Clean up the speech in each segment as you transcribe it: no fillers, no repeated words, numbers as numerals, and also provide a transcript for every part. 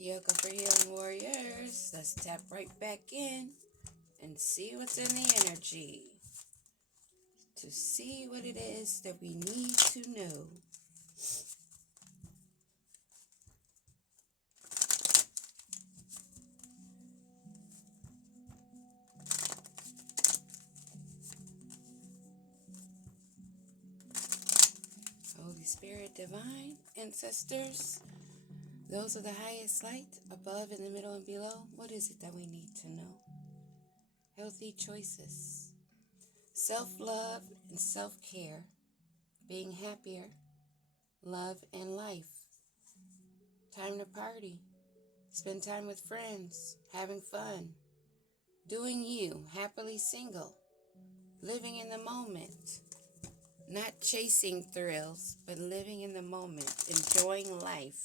Yoga for Healing Warriors. Let's tap right back in and see what's in the energy to see what it is that we need to know. Holy Spirit, Divine, Ancestors, those of the highest light, above, in the middle, and below, what is it that we need to know? Healthy choices, self-love and self-care, being happier, love and life, time to party, spend time with friends, having fun, doing you, happily single, living in the moment, not chasing thrills, but living in the moment, enjoying life,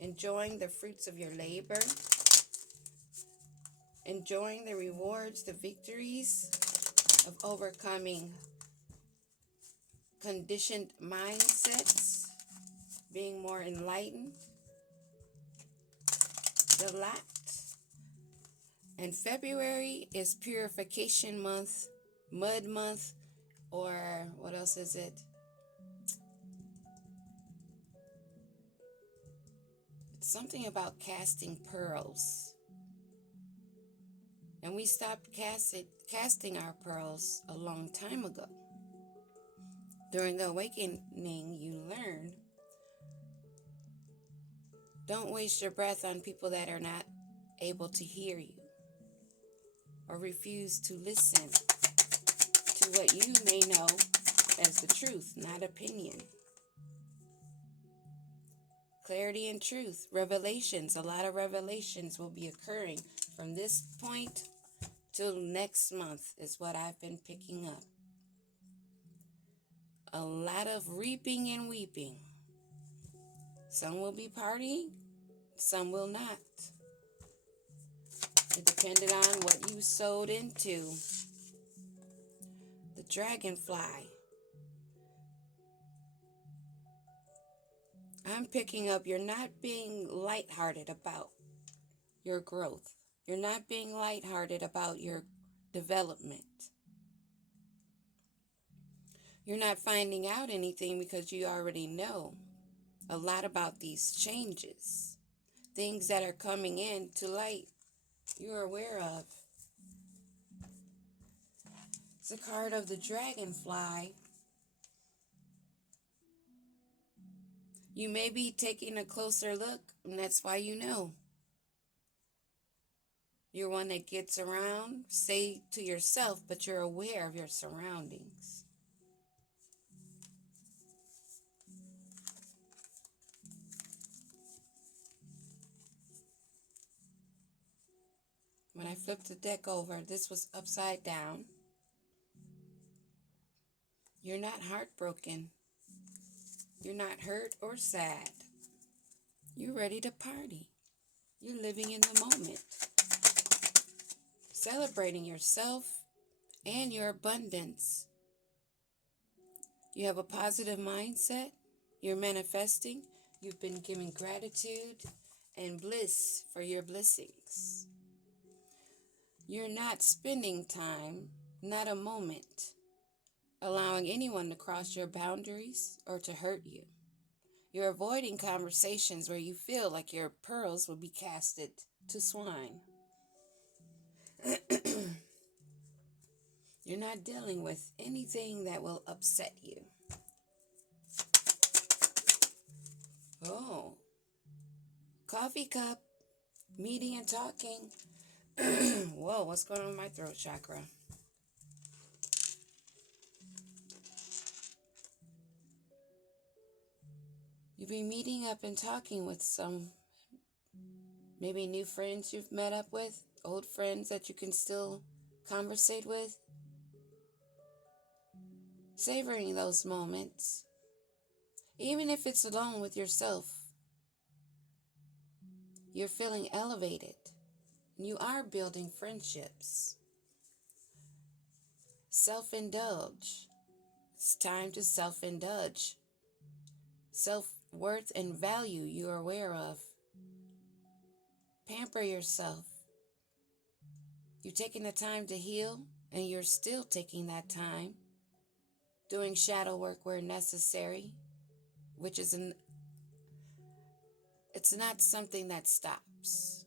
enjoying the fruits of your labor, enjoying the rewards, the victories of overcoming conditioned mindsets, being more enlightened, the lot. And February is Purification Month, Mud Month, or what else is it? It's something about casting pearls. And we stopped casting our pearls a long time ago. During the awakening, you learn, don't waste your breath on people that are not able to hear you or refuse to listen to what you may know as the truth, not opinion. Clarity and truth, revelations, a lot of revelations will be occurring from this point till next month is what I've been picking up. A lot of reaping and weeping. Some will be partying, some will not. It depended on what you sowed into. The dragonfly. I'm picking up you're not being lighthearted about your growth. You're not being lighthearted about your development. You're not finding out anything because you already know a lot about these changes. Things that are coming in to light you're aware of. It's a card of the dragonfly. You may be taking a closer look, and that's why you know. You're one that gets around, say to yourself, but you're aware of your surroundings. When I flipped the deck over, this was upside down. You're not heartbroken. You're not hurt or sad. You're ready to party. You're living in the moment. Celebrating yourself and your abundance. You have a positive mindset. You're manifesting. You've been giving gratitude and bliss for your blessings. You're not spending time, not a moment, allowing anyone to cross your boundaries or to hurt you. You're avoiding conversations where you feel like your pearls will be casted to swine. You're not dealing with anything that will upset you. Oh, coffee cup, meeting and talking. Whoa, what's going on with my throat chakra? You'll be meeting up and talking with some maybe new friends you've met up with, old friends that you can still conversate with. Savoring those moments, even if it's alone with yourself. You're feeling elevated. You are building friendships. Self-indulge. It's time to self-indulge. worth and value you're aware of. Pamper yourself. You're taking the time to heal, and you're still taking that time. Doing shadow work where necessary, which is it's not something that stops.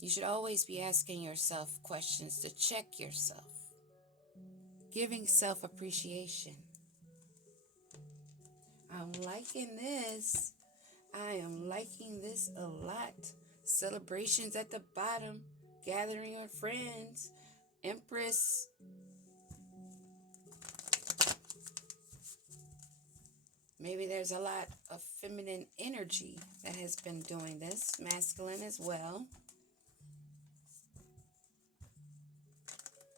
You should always be asking yourself questions to check yourself. Giving self-appreciation. I'm liking this. I am liking this a lot. Celebrations at the bottom. Gathering your friends. Empress. Maybe there's a lot of feminine energy that has been doing this. Masculine as well.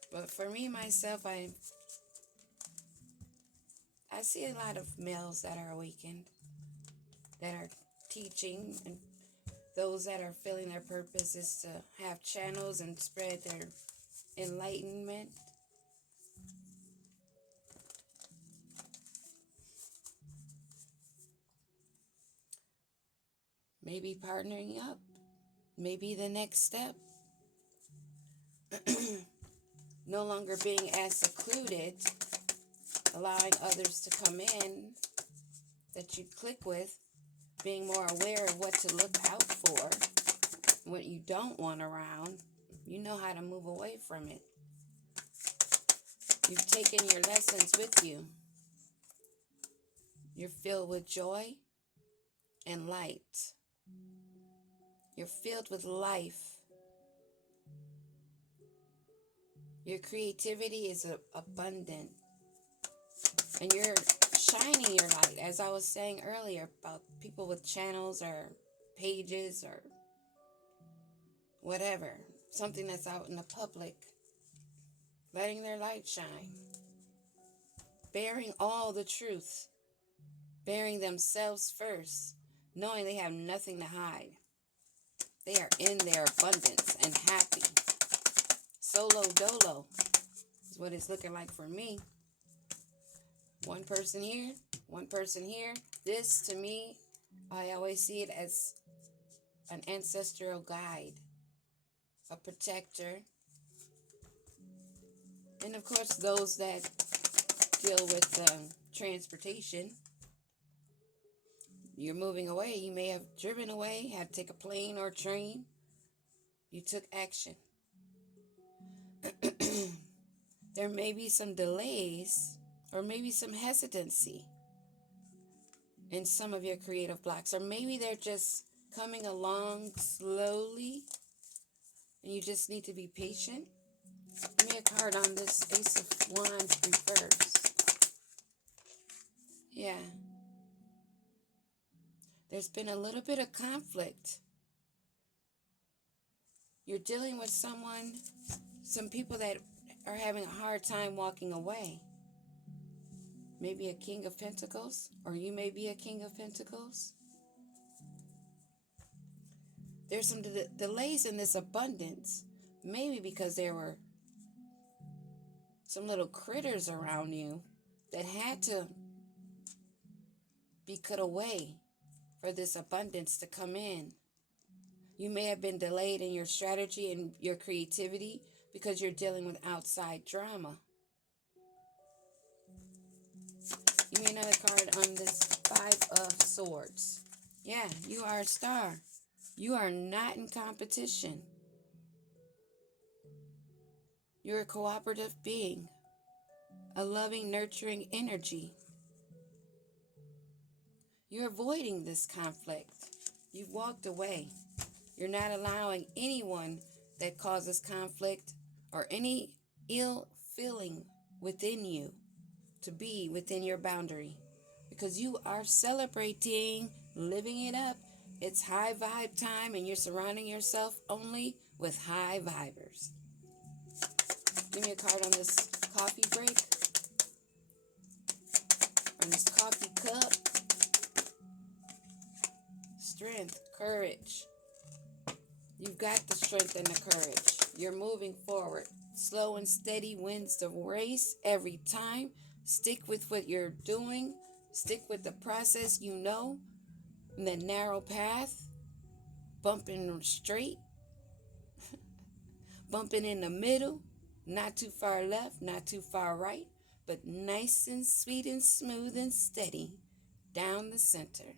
But for me, myself, I see a lot of males that are awakened, that are teaching, and those that are feeling their purpose is to have channels and spread their enlightenment. Maybe partnering up. Maybe the next step. No longer being as secluded, allowing others to come in that you click with, being more aware of what to look out for, what you don't want around. You know how to move away from it. You've taken your lessons with you. You're filled with joy and light. You're filled with life. Your creativity is abundant. And you're shining your light, as I was saying earlier, about people with channels or pages or whatever. Something that's out in the public. Letting their light shine. Bearing all the truth. Bearing themselves first. Knowing they have nothing to hide. They are in their abundance and happy. Solo dolo is what it's looking like for me. One person here, one person here. This, to me, I always see it as an ancestral guide, a protector. And of course, those that deal with transportation. You're moving away. You may have driven away, had to take a plane or train. You took action. There may be some delays or maybe some hesitancy in some of your creative blocks. Or maybe they're just coming along slowly and you just need to be patient. Give me a card on this Ace of Wands reverse. Yeah. There's been a little bit of conflict. You're dealing with some people that are having a hard time walking away. Maybe a King of Pentacles, or you may be a King of Pentacles. There's some delays in this abundance. Maybe because there were some little critters around you that had to be cut away for this abundance to come in. You may have been delayed in your strategy and your creativity because you're dealing with outside drama. Give me another card on this Five of Swords. Yeah, you are a star. You are not in competition. You're a cooperative being. A loving, nurturing energy. You're avoiding this conflict. You've walked away. You're not allowing anyone that causes conflict or any ill feeling within you to be within your boundary, because you are celebrating, living it up. It's high vibe time, and you're surrounding yourself only with high vibers. Give me a card on this coffee break, on this coffee cup. Strength, courage. You've got the strength and the courage. You're moving forward. Slow and steady wins the race every time. Stick with what you're doing. Stick with the process you know. in that narrow path, bumping straight, bumping in the middle, not too far left, not too far right, but nice and sweet and smooth and steady down the center.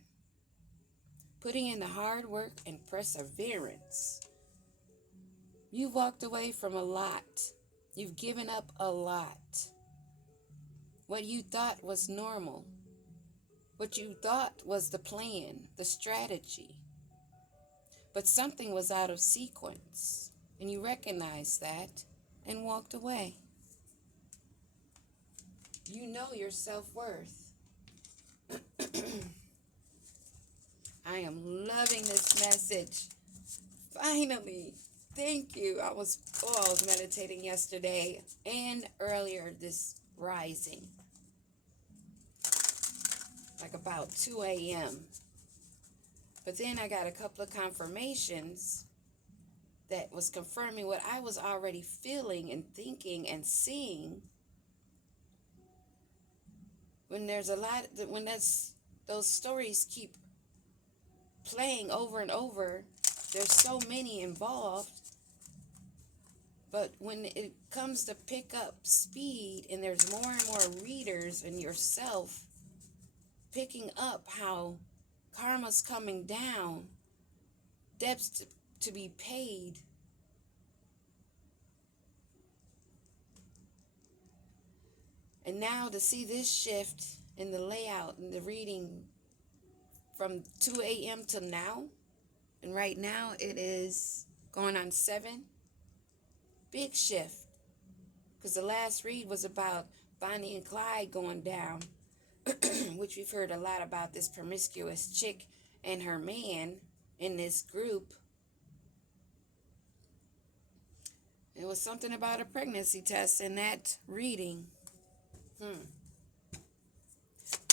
Putting in the hard work and perseverance. You've walked away from a lot. You've given up a lot. What you thought was normal, what you thought was the plan, the strategy. But something was out of sequence, and you recognized that and walked away. You know your self-worth. I am loving this message. Finally. Thank you. I was meditating yesterday and earlier this rising. Like about 2 a.m. But then I got a couple of confirmations that was confirming what I was already feeling and thinking and seeing. When there's a lot, when those stories keep playing over and over, there's so many involved. But when it comes to pick up speed and there's more and more readers and yourself picking up how karma's coming down, debts to be paid, and now to see this shift in the layout and the reading from 2 a.m. to now, and right now it is going on 7. Big shift, because the last read was about Bonnie and Clyde going down, which we've heard a lot about, this promiscuous chick and her man in this group. It was something about a pregnancy test in that reading. What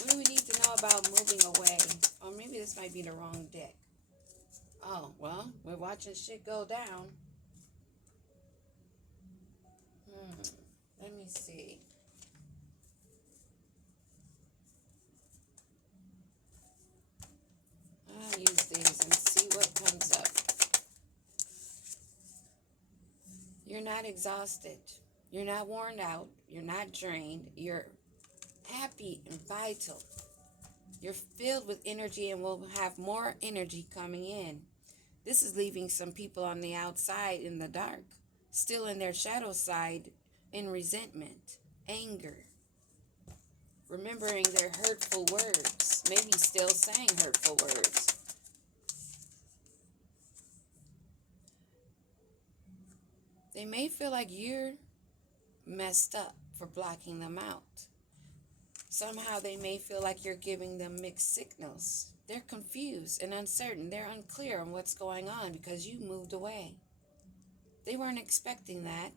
do we need to know about moving away? Or maybe this might be the wrong deck. Oh, well, we're watching shit go down. Let me see. I'll use these and see what comes up. You're not exhausted. You're not worn out. You're not drained. You're happy and vital. You're filled with energy and will have more energy coming in. This is leaving some people on the outside in the dark, still in their shadow side, in resentment, anger, remembering their hurtful words, maybe still saying hurtful words. They may feel like you're messed up for blocking them out. Somehow they may feel like you're giving them mixed signals. They're confused and uncertain. They're unclear on what's going on because you moved away. They weren't expecting that.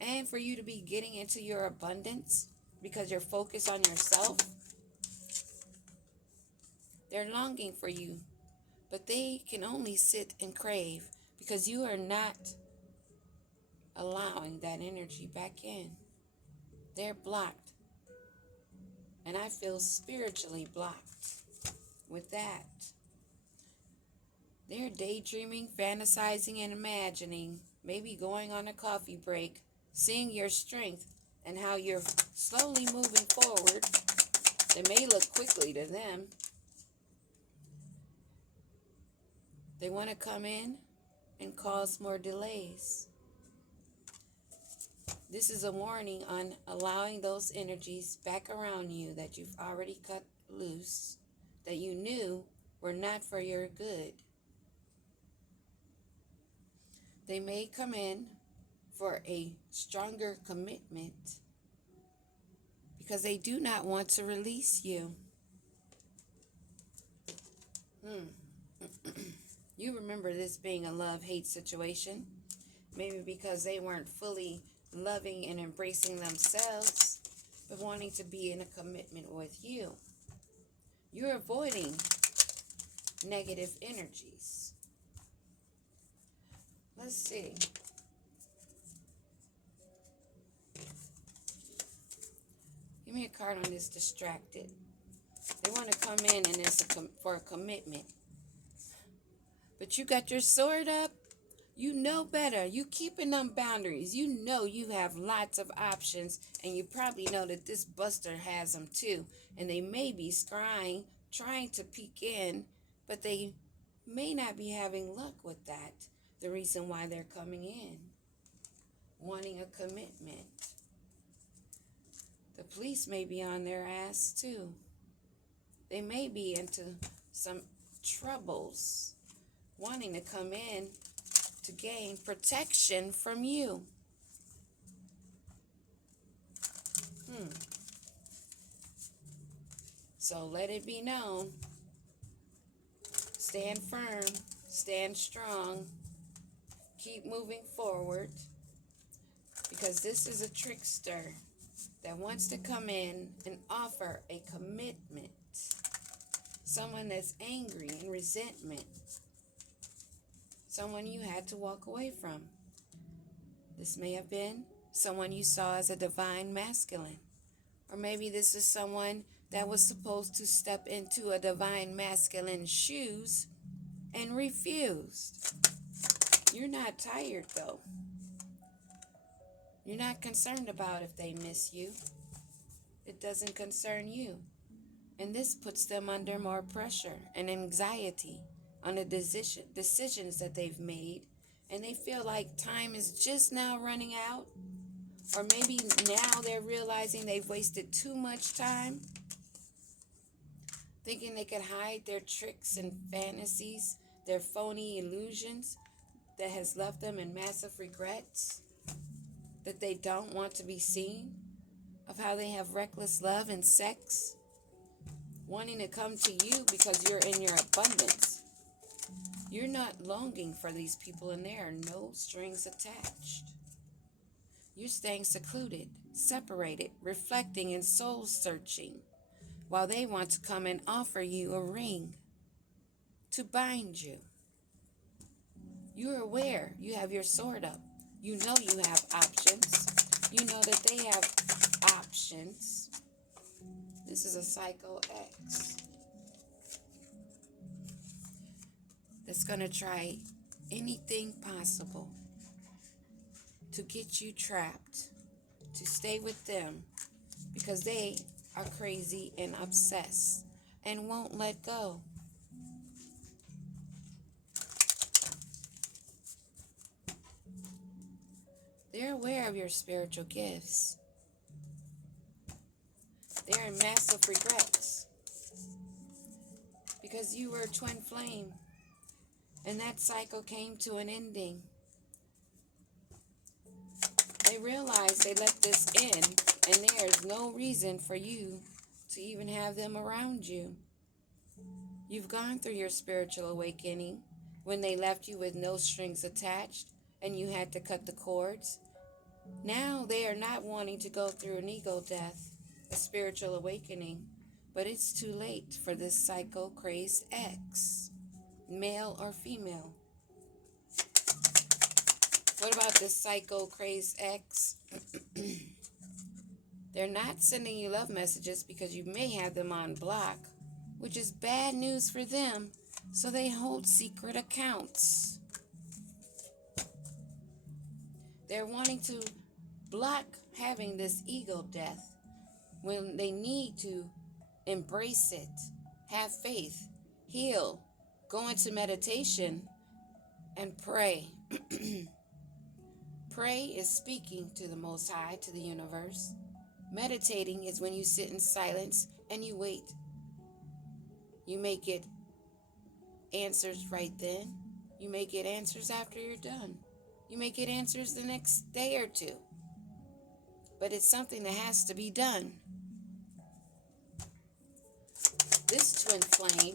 And for you to be getting into your abundance because you're focused on yourself, they're longing for you, but they can only sit and crave because you are not allowing that energy back in. They're blocked. And I feel spiritually blocked with that. They're daydreaming, fantasizing, and imagining, maybe going on a coffee break, seeing your strength and how you're slowly moving forward. It may look quickly to them. They want to come in and cause more delays. This is a warning on allowing those energies back around you that you've already cut loose, that you knew were not for your good. They may come in for a stronger commitment because they do not want to release you. You remember this being a love-hate situation, maybe because they weren't fully loving and embracing themselves, but wanting to be in a commitment with you. You're avoiding negative energies. Let's see. Give me a card on this distracted. They want to come in and it's for a commitment. But you got your sword up. You know better. You keeping them boundaries. You know you have lots of options, and you probably know that this buster has them too. And they may be scrying, trying to peek in, but they may not be having luck with that. The reason why they're coming in, wanting a commitment. The police may be on their ass too. They may be into some troubles, wanting to come in to gain protection from you. So let it be known. Stand firm, stand strong, keep moving forward, because this is a trickster that wants to come in and offer a commitment. Someone that's angry and resentment. Someone you had to walk away from. This may have been someone you saw as a divine masculine. Or maybe this is someone that was supposed to step into a divine masculine's shoes and refused. You're not tired though. You're not concerned about if they miss you. It doesn't concern you. And this puts them under more pressure and anxiety on the decisions that they've made. And they feel like time is just now running out. Or maybe now they're realizing they've wasted too much time, thinking they could hide their tricks and fantasies, their phony illusions that has left them in massive regrets, that they don't want to be seen, of how they have reckless love and sex, wanting to come to you because you're in your abundance. You're not longing for these people, and there are no strings attached. You're staying secluded, separated, reflecting and soul searching, while they want to come and offer you a ring to bind you. You're aware you have your sword up. You know you have options. You know that they have options. This is a Psycho X that's going to try anything possible to get you trapped, to stay with them, because they are crazy and obsessed and won't let go. They're aware of your spiritual gifts. They're in massive regrets because you were a twin flame and that cycle came to an ending. They realize they let this end and there's no reason for you to even have them around you. You've gone through your spiritual awakening when they left you with no strings attached and you had to cut the cords. Now they are not wanting to go through an ego death, a spiritual awakening, but it's too late for this psycho-crazed X, male or female. What about this psycho-crazed X? They're not sending you love messages because you may have them on block, which is bad news for them, so they hold secret accounts. They're wanting to block having this ego death when they need to embrace it, have faith, heal, go into meditation, and pray. Pray is speaking to the Most High, to the universe. Meditating is when you sit in silence and you wait. You may get answers right then. You may get answers after you're done. You may get answers the next day or two. But it's something that has to be done. This twin flame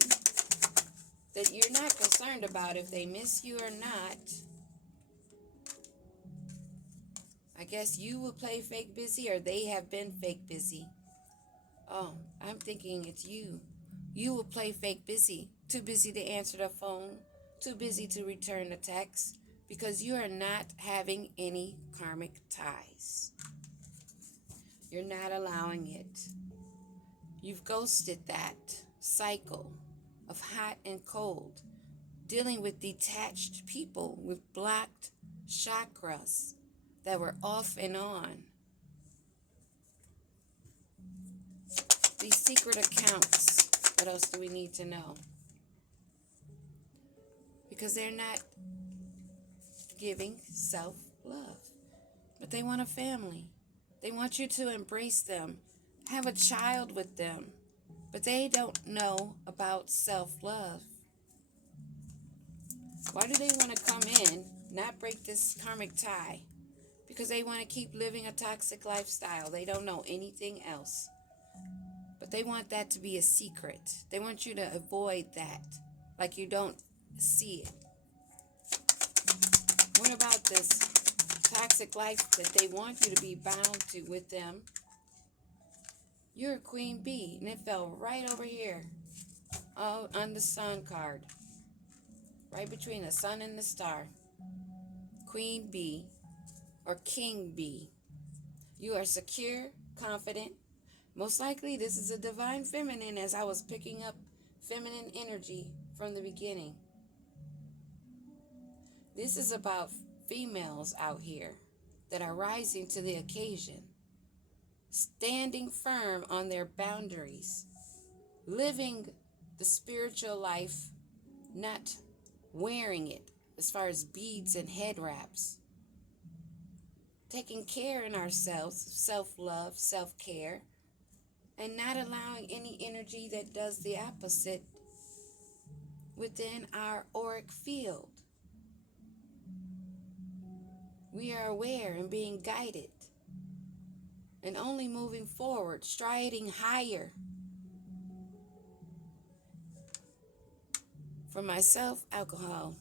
that you're not concerned about if they miss you or not, I guess you will play fake busy or they have been fake busy. Oh, I'm thinking it's you. You will play fake busy. Too busy to answer the phone. Too busy to return the text. Because you are not having any karmic ties. You're not allowing it. You've ghosted that cycle of hot and cold, dealing with detached people with blocked chakras that were off and on. These secret accounts, what else do we need to know? Because they're not giving self-love, but they want a family. They want you to embrace them, have a child with them, but they don't know about self-love. Why do they want to come in, not break this karmic tie? Because they want to keep living a toxic lifestyle. They don't know anything else. But they want that to be a secret. They want you to avoid that, like you don't see it. What about this toxic life that they want you to be bound to with them? You're a queen bee, and it fell right over here, on the sun card, right between the sun and the star. Queen bee or king bee. You are secure, confident. Most likely this is a divine feminine, as I was picking up feminine energy from the beginning. This is about females out here that are rising to the occasion, standing firm on their boundaries, living the spiritual life, not wearing it as far as beads and head wraps, taking care in ourselves, self-love, self-care, and not allowing any energy that does the opposite within our auric field. We are aware and being guided and only moving forward, striding higher. For myself, alcohol,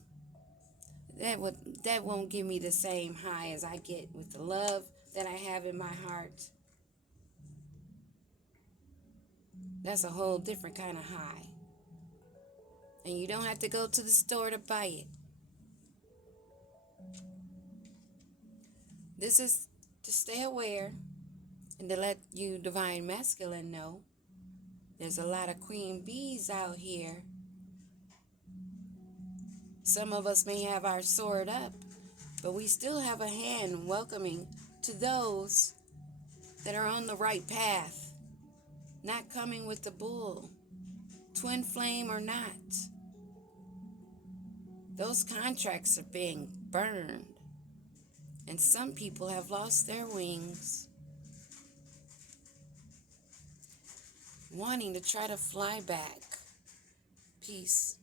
that won't give me the same high as I get with the love that I have in my heart. That's a whole different kind of high. And you don't have to go to the store to buy it. This is to stay aware and to let you divine masculine know there's a lot of queen bees out here. Some of us may have our sword up, but we still have a hand welcoming to those that are on the right path, not coming with the bull, twin flame or not. Those contracts are being burned, and some people have lost their wings, wanting to try to fly back. Peace.